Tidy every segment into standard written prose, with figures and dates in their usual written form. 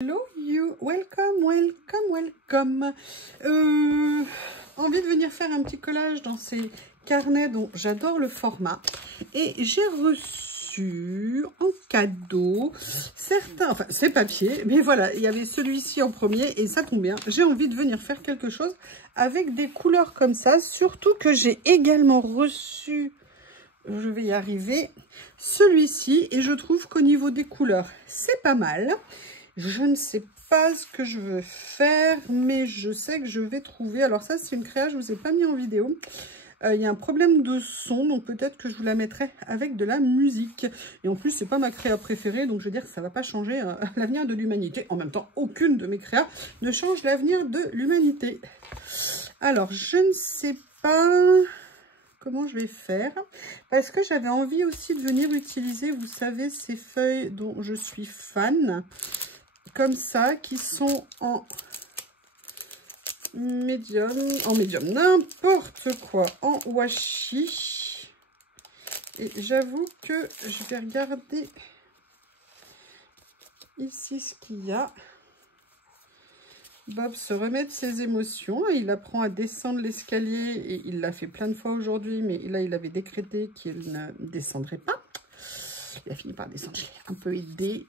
Hello you, welcome, welcome, welcome. Envie de venir faire un petit collage dans ces carnets dont j'adore le format. Et j'ai reçu en cadeau certains, enfin c'est papier, mais voilà, il y avait celui-ci en premier et ça tombe bien. J'ai envie de venir faire quelque chose avec des couleurs comme ça, surtout que j'ai également reçu, je vais y arriver, celui-ci et je trouve qu'au niveau des couleurs, c'est pas mal. Je ne sais pas ce que je veux faire, mais je sais que je vais trouver. Alors ça, c'est une créa, je ne vous ai pas mis en vidéo. Il y a un problème de son, donc peut-être que je vous la mettrai avec de la musique. Et en plus, c'est pas ma créa préférée, donc je veux dire que ça ne va pas changer l'avenir de l'humanité. En même temps, aucune de mes créas ne change l'avenir de l'humanité. Alors, je ne sais pas comment je vais faire, parce que j'avais envie aussi de venir utiliser, vous savez, ces feuilles dont je suis fan, comme ça, qui sont en médium, n'importe quoi, en washi. Et j'avoue que je vais regarder ici ce qu'il y a. Bob se remet de ses émotions, il apprend à descendre l'escalier et il l'a fait plein de fois aujourd'hui, mais là il avait décrété qu'il ne descendrait pas. Il a fini par descendre, je l'ai un peu aidé,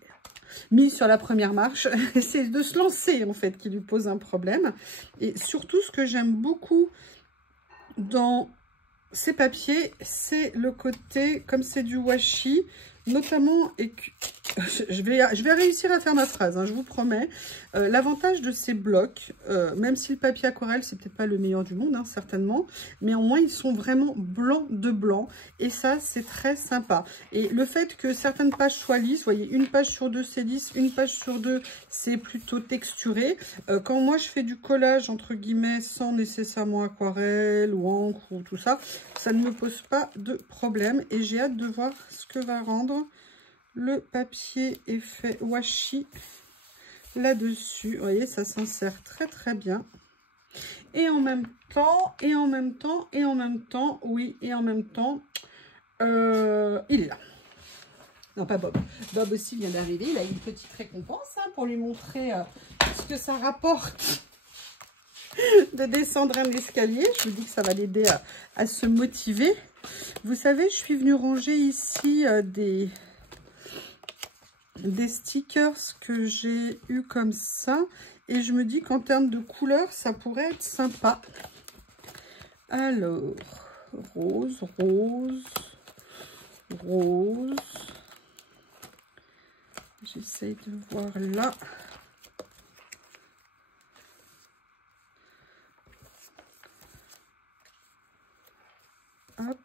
mis sur la première marche. C'est de se lancer en fait qui lui pose un problème. Et surtout ce que j'aime beaucoup dans ces papiers, c'est le côté, comme c'est du washi, notamment, et que, je vais réussir à faire ma phrase, hein, je vous promets. L'avantage de ces blocs, même si le papier aquarelle, c'est peut-être pas le meilleur du monde, hein, certainement, mais au moins ils sont vraiment blancs de blanc, et ça, c'est très sympa. Et le fait que certaines pages soient lisses, vous voyez, une page sur deux, c'est lisse, une page sur deux, c'est plutôt texturé. Quand moi, je fais du collage, entre guillemets, sans nécessairement aquarelle ou encre ou tout ça, ça ne me pose pas de problème, et j'ai hâte de voir ce que va rendre le papier effet washi là-dessus. Vous voyez, ça s'insère très très bien. Et en même temps, oui, et en même temps, il est là. Non, pas Bob. Bob aussi vient d'arriver. Il a une petite récompense hein, pour lui montrer ce que ça rapporte de descendre un escalier. Je vous dis que ça va l'aider à se motiver. Vous savez, je suis venue ranger ici des stickers que j'ai eu comme ça. Et je me dis qu'en termes de couleurs, ça pourrait être sympa. Alors, rose, rose, rose. J'essaye de voir là. Hop.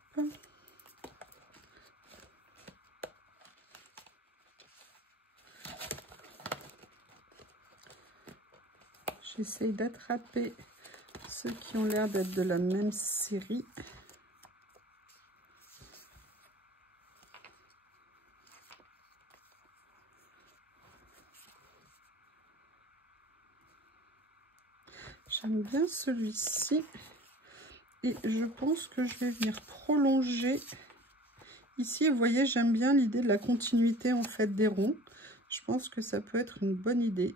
J'essaye d'attraper ceux qui ont l'air d'être de la même série. J'aime bien celui-ci. Et je pense que je vais venir prolonger. Ici, vous voyez, j'aime bien l'idée de la continuité en fait des ronds. Je pense que ça peut être une bonne idée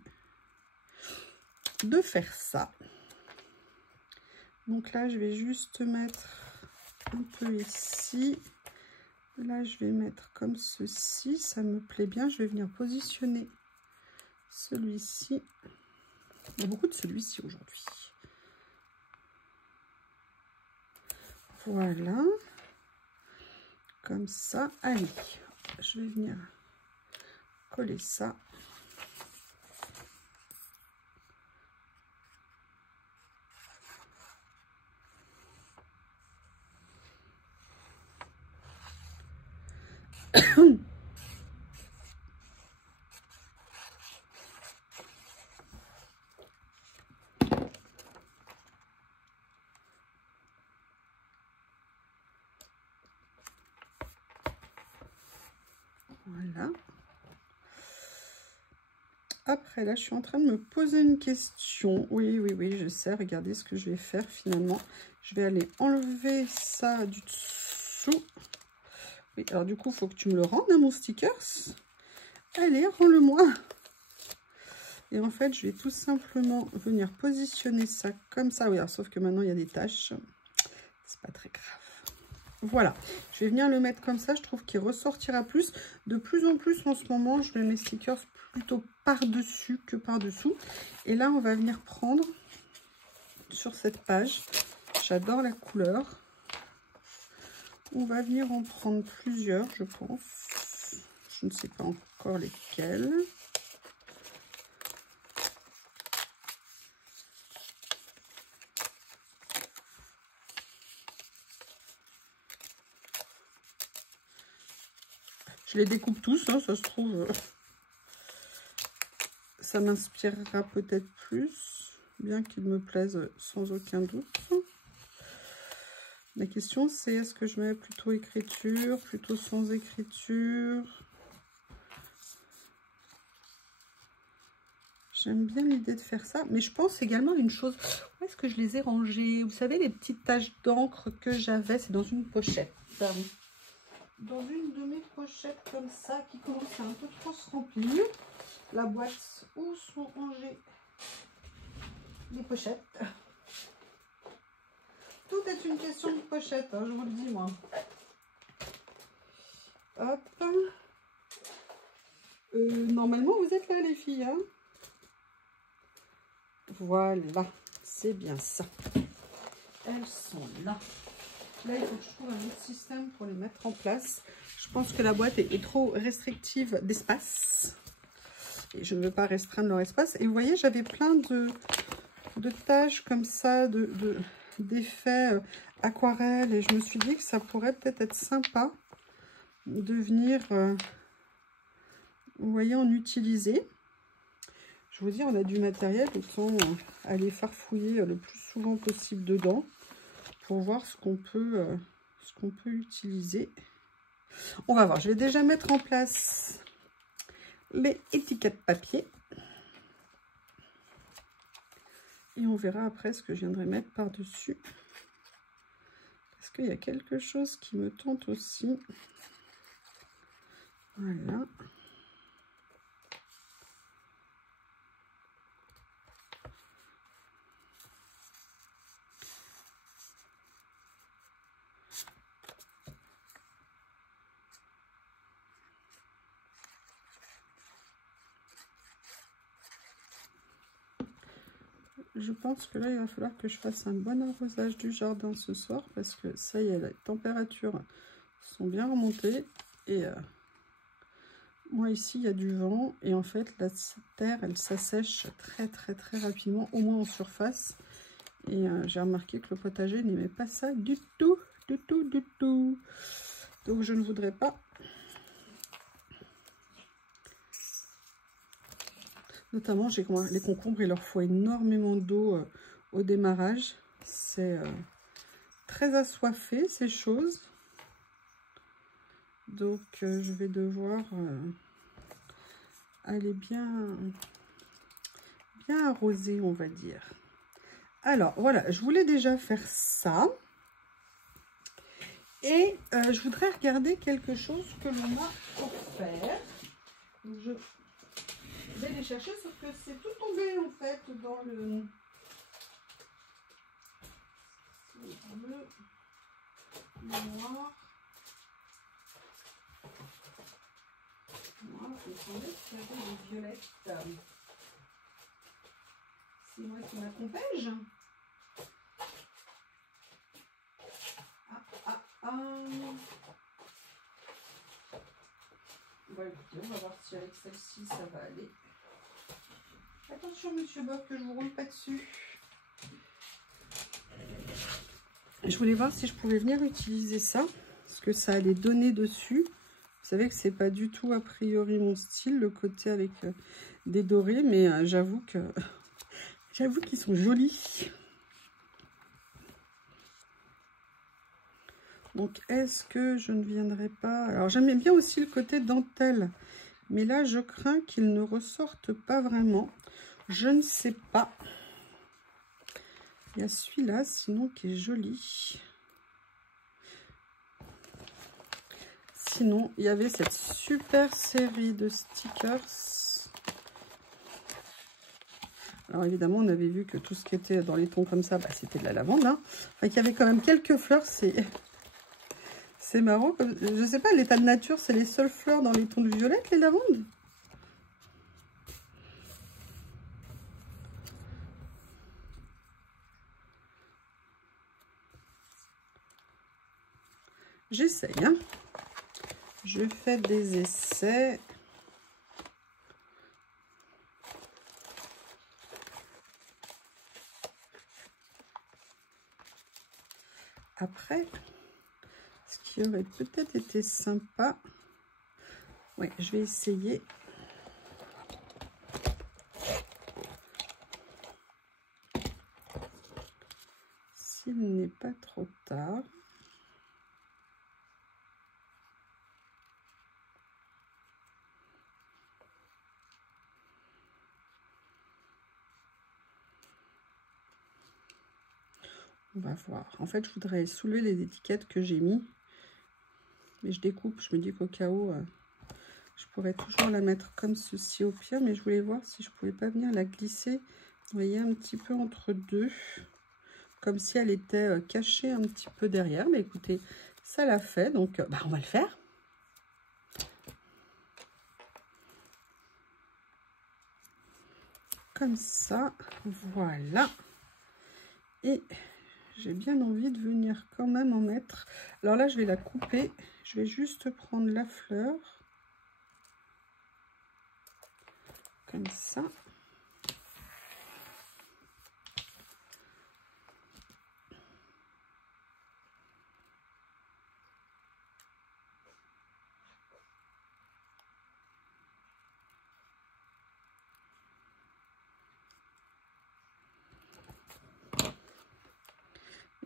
de faire ça. Donc là, je vais juste mettre un peu ici. Là, je vais mettre comme ceci. Ça me plaît bien. Je vais venir positionner celui-ci. Il y a beaucoup de celui-ci aujourd'hui. Voilà. Comme ça. Allez, je vais venir coller ça. Voilà. Après, là, je suis en train de me poser une question. Oui, oui, oui, je sais. Regardez ce que je vais faire finalement. Je vais aller enlever ça du dessous. Oui, alors du coup, il faut que tu me le rendes, hein, mon stickers. Allez, rends-le-moi. Et en fait, je vais tout simplement venir positionner ça comme ça. Oui, alors, sauf que maintenant, il y a des taches. C'est pas très grave. Voilà, je vais venir le mettre comme ça. Je trouve qu'il ressortira plus. De plus en plus, en ce moment, je mets mes stickers plutôt par-dessus que par-dessous. Et là, on va venir prendre sur cette page. J'adore la couleur. On va venir en prendre plusieurs, je pense. Je ne sais pas encore lesquels. Je les découpe tous, hein, ça se trouve. Ça m'inspirera peut-être plus, bien qu'il me plaise sans aucun doute. La question, c'est est-ce que je mets plutôt écriture, plutôt sans écriture? J'aime bien l'idée de faire ça, mais je pense également à une chose. Où est-ce que je les ai rangées? Vous savez, les petites taches d'encre que j'avais, c'est dans une pochette. Dans une de mes pochettes comme ça, qui commence à un peu trop se remplir. La boîte où sont rangées les pochettes. Tout est une question de pochette, hein, je vous le dis, moi. Hop. Normalement, vous êtes là, les filles. Hein, voilà, c'est bien ça. Elles sont là. Là, il faut que je trouve un autre système pour les mettre en place. Je pense que la boîte est trop restrictive d'espace. Et je ne veux pas restreindre leur espace. Et vous voyez, j'avais plein de tâches comme ça, d'effets aquarelle. Et je me suis dit que ça pourrait peut-être être sympa de venir, vous voyez, en utiliser. Je vous dis, on a du matériel, autant aller farfouiller le plus souvent possible dedans pour voir ce qu'on peut utiliser. On va voir, je vais déjà mettre en place les étiquettes papier. Et on verra après ce que je viendrai mettre par-dessus. Parce qu'il y a quelque chose qui me tente aussi. Voilà. Je pense que là, il va falloir que je fasse un bon arrosage du jardin ce soir. Parce que ça y est, les températures sont bien remontées. Et moi, ici, il y a du vent. Et en fait, la terre, elle s'assèche très rapidement, au moins en surface. Et j'ai remarqué que le potager n'aimait pas ça du tout. Donc, je ne voudrais pas. Notamment, les concombres, il leur faut énormément d'eau au démarrage. C'est très assoiffé, ces choses. Donc, je vais devoir aller bien arroser, on va dire. Alors, voilà, je voulais déjà faire ça. Et je voudrais regarder quelque chose que l'on m'a offert. Donc, je vais les chercher, sauf que c'est tout tombé en fait dans le bleu, le noir. Moi, il me semblait qu'il y avait des violettes. C'est moi qui m'accompagne. Bon, écoutez, on va voir si avec celle-ci ça va aller. Attention, monsieur Bob, que je vous roule pas dessus. Je voulais voir si je pouvais venir utiliser ça, parce que ça allait donner dessus. Vous savez que c'est pas du tout a priori mon style, le côté avec des dorés, mais j'avoue qu'ils sont jolis. Donc, est-ce que je ne viendrai pas... Alors, j'aimais bien aussi le côté dentelle, mais là, je crains qu'il ne ressorte pas vraiment. Je ne sais pas. Il y a celui-là, sinon, qui est joli. Sinon, il y avait cette super série de stickers. Alors évidemment, on avait vu que tout ce qui était dans les tons comme ça, bah, c'était de la lavande. Hein. Enfin, qu'il y avait quand même quelques fleurs, c'est marrant. Je sais pas, l'état de nature, c'est les seules fleurs dans les tons de violette, les lavandes. J'essaye, hein. Je fais des essais. Après, ce qui aurait peut-être été sympa, ouais, je vais essayer. S'il n'est pas trop tard. On va voir. En fait, je voudrais soulever les étiquettes que j'ai mis. Mais je découpe. Je me dis qu'au cas où, je pourrais toujours la mettre comme ceci au pire. Mais je voulais voir si je pouvais pas venir la glisser, vous voyez, un petit peu entre deux. Comme si elle était cachée un petit peu derrière. Mais écoutez, ça l'a fait. Donc, bah, on va le faire. Comme ça. Voilà. Et j'ai bien envie de venir quand même en mettre. Alors là, je vais la couper. Je vais juste prendre la fleur. Comme ça.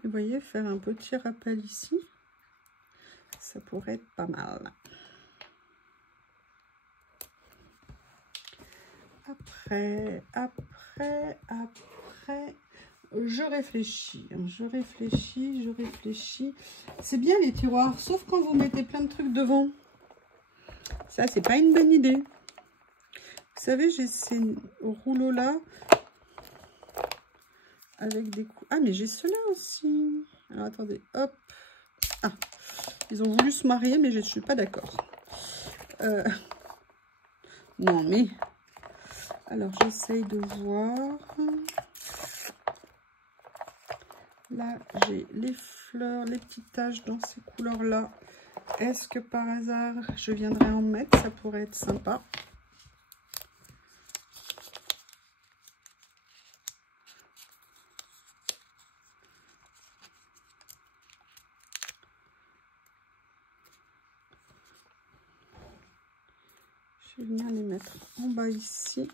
Vous voyez, faire un petit rappel ici, ça pourrait être pas mal. Après, je réfléchis. C'est bien les tiroirs, sauf quand vous mettez plein de trucs devant. Ça, c'est pas une bonne idée. Vous savez, j'ai ces rouleaux-là avec des coups. Ah, mais j'ai ceux-là aussi. Alors, attendez, hop. Ah, ils ont voulu se marier, mais je ne suis pas d'accord. Non, mais... Alors, j'essaye de voir. Là, j'ai les fleurs, les petites taches dans ces couleurs-là. Est-ce que par hasard, je viendrai en mettre? Ça pourrait être sympa. Je vais venir les mettre en bas ici.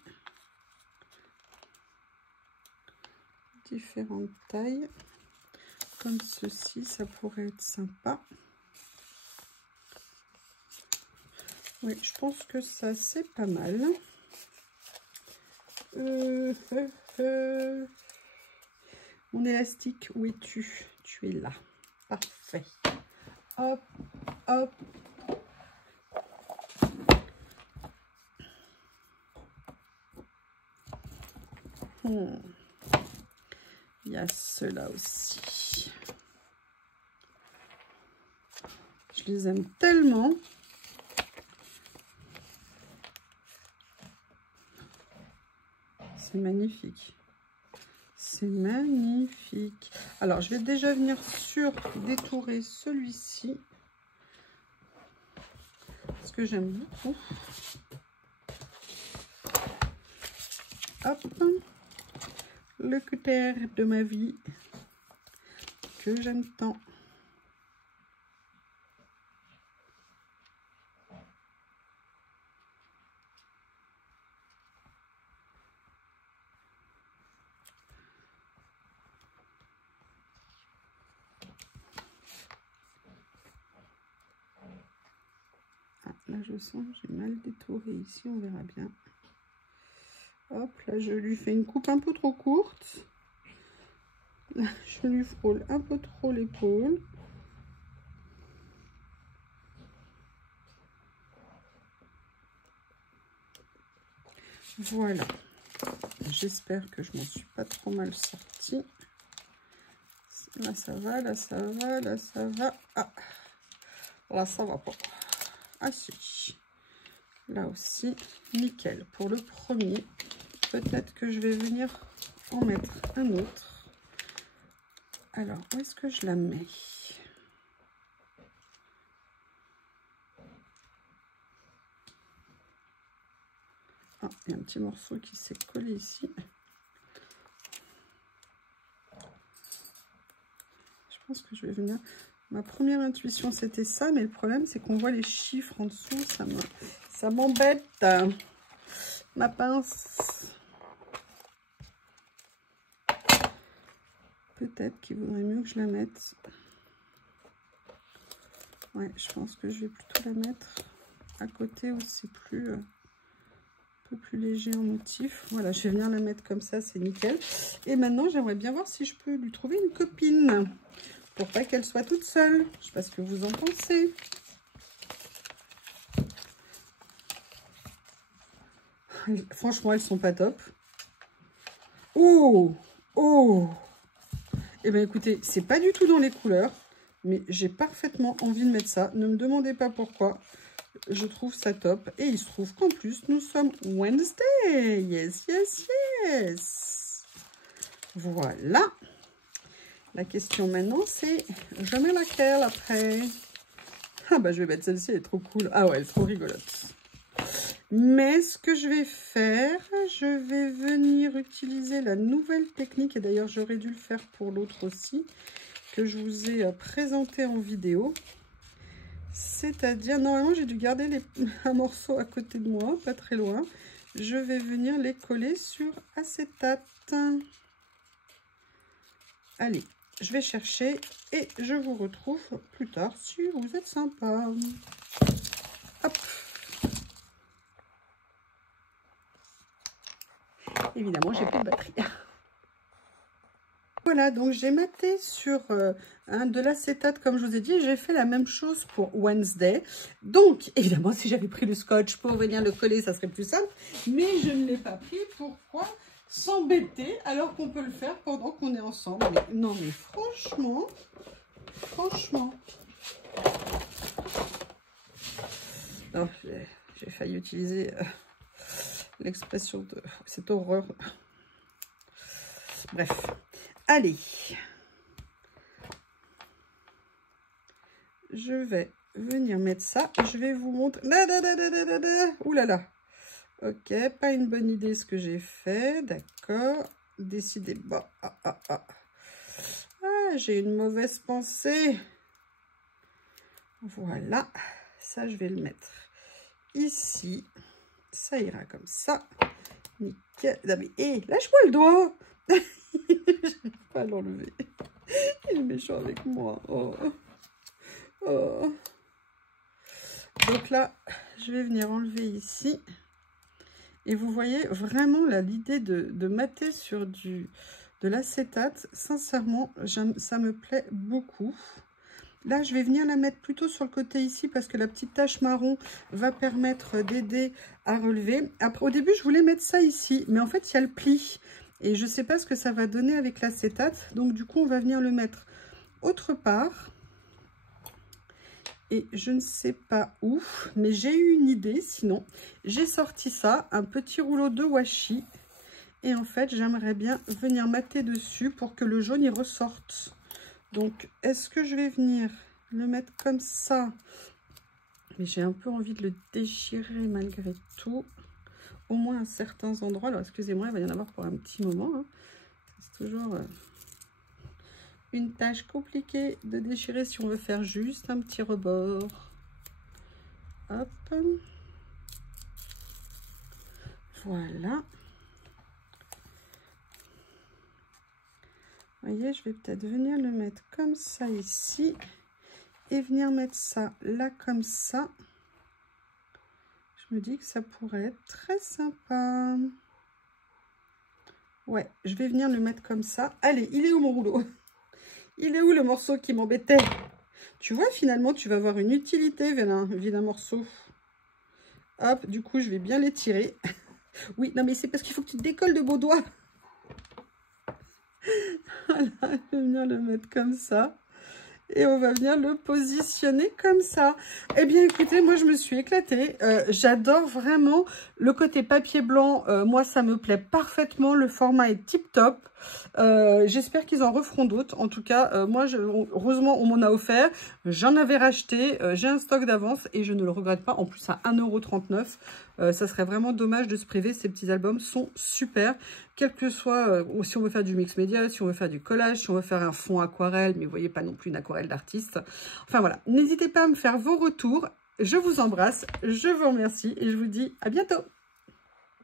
Différentes tailles. Comme ceci, ça pourrait être sympa. Oui, je pense que ça, c'est pas mal. Mon élastique, où es-tu? Tu es là. Parfait. Hop, hop. Il y a ceux-là aussi. Je les aime tellement. C'est magnifique. C'est magnifique. Alors, je vais déjà venir sur détourer celui-ci. Parce que j'aime beaucoup. Hop. Le cutter de ma vie. Que j'aime tant. Là, je sens que j'ai mal détouré ici, on verra bien. Hop, là, je lui fais une coupe un peu trop courte. Là, je lui frôle un peu trop l'épaule. Voilà. J'espère que je m'en suis pas trop mal sortie. Là, ça va, là, ça va, là, ça va. Ah, là, ça va pas. Ah, si. Là aussi, nickel. Pour le premier, peut-être que je vais venir en mettre un autre. Alors, où est-ce que je la mets? Ah, il y a un petit morceau qui s'est collé ici. Je pense que je vais venir... Ma première intuition, c'était ça, mais le problème, c'est qu'on voit les chiffres en dessous. Ça m'embête. Ma pince. Peut-être qu'il vaudrait mieux que je la mette. Ouais, je pense que je vais plutôt la mettre à côté où c'est plus... un peu plus léger en motif. Voilà, je vais venir la mettre comme ça, c'est nickel. Et maintenant, j'aimerais bien voir si je peux lui trouver une copine. Pour pas qu'elle soit toute seule. Je sais pas ce que vous en pensez. Franchement, elles sont pas top. Oh! Oh! Eh bien, écoutez, c'est pas du tout dans les couleurs. Mais j'ai parfaitement envie de mettre ça. Ne me demandez pas pourquoi. Je trouve ça top. Et il se trouve qu'en plus, nous sommes Wednesday. Yes, yes, yes. Voilà. La question maintenant, c'est je mets laquelle après? Ah bah je vais mettre celle-ci, elle est trop cool. Ah ouais, elle est trop rigolote. Mais ce que je vais faire, je vais venir utiliser la nouvelle technique. Et d'ailleurs, j'aurais dû le faire pour l'autre aussi, que je vous ai présenté en vidéo. C'est-à-dire, normalement, j'ai dû garder un morceau à côté de moi, pas très loin. Je vais venir les coller sur acétate. Allez. Je vais chercher et je vous retrouve plus tard si vous êtes sympa. Hop. Évidemment, j'ai plus de batterie. Voilà, donc j'ai maté sur de l'acétate, comme je vous ai dit. J'ai fait la même chose pour Wednesday. Donc, évidemment, si j'avais pris le scotch pour venir le coller, ça serait plus simple. Mais je ne l'ai pas pris. Pourquoi s'embêter alors qu'on peut le faire pendant qu'on est ensemble? Mais, non, mais franchement... Non, j'ai failli utiliser l'expression de cette horreur. Bref, allez. Je vais venir mettre ça. Je vais vous montrer. Ouh là là. Ok, pas une bonne idée ce que j'ai fait. D'accord. Décidément. Ah, j'ai une mauvaise pensée. Voilà. Ça, je vais le mettre ici. Ça ira comme ça. Nickel. Non mais, hé, lâche-moi le doigt. Je n'arrive pas à l'enlever. Il est méchant avec moi. Oh. Oh. Donc là, je vais venir enlever ici. Et vous voyez vraiment là l'idée de mater sur de l'acétate. Sincèrement, ça me plaît beaucoup. Là, je vais venir la mettre plutôt sur le côté ici parce que la petite tache marron va permettre d'aider à relever. Après, au début, je voulais mettre ça ici, mais en fait, il y a le pli. Et je ne sais pas ce que ça va donner avec l'acétate. Donc, du coup, on va venir le mettre autre part. Et je ne sais pas où, mais j'ai eu une idée. Sinon, j'ai sorti ça, un petit rouleau de washi. Et en fait, j'aimerais bien venir mater dessus pour que le jaune y ressorte. Donc, est-ce que je vais venir le mettre comme ça? Mais j'ai un peu envie de le déchirer malgré tout. Au moins à certains endroits. Alors, excusez-moi, il va y en avoir pour un petit moment. Hein. C'est toujours une tâche compliquée de déchirer si on veut faire juste un petit rebord. Hop. Voilà. Vous voyez, je vais peut-être venir le mettre comme ça ici. Et venir mettre ça là comme ça. Je me dis que ça pourrait être très sympa. Ouais, je vais venir le mettre comme ça. Allez, il est où mon rouleau? Il est où le morceau qui m'embêtait? Tu vois, finalement, tu vas avoir une utilité, vilain morceau. Hop, du coup, je vais bien l'étirer. Oui, non, mais c'est parce qu'il faut que tu te décolles de beaux doigts. Voilà, je vais venir le mettre comme ça. Et on va venir le positionner comme ça. Eh bien, écoutez, moi, je me suis éclatée. J'adore vraiment le côté papier blanc. Moi, ça me plaît parfaitement. Le format est tip-top. J'espère qu'ils en referont d'autres. En tout cas, moi, heureusement, on m'en a offert. J'en avais racheté. J'ai un stock d'avance et je ne le regrette pas. En plus, à 1,39 €. Ça serait vraiment dommage de se priver. Ces petits albums sont super. Quel que soit, si on veut faire du mix média, si on veut faire du collage, si on veut faire un fond aquarelle, mais vous voyez pas non plus une aquarelle d'artiste. Enfin voilà, n'hésitez pas à me faire vos retours. Je vous embrasse, je vous remercie et je vous dis à bientôt.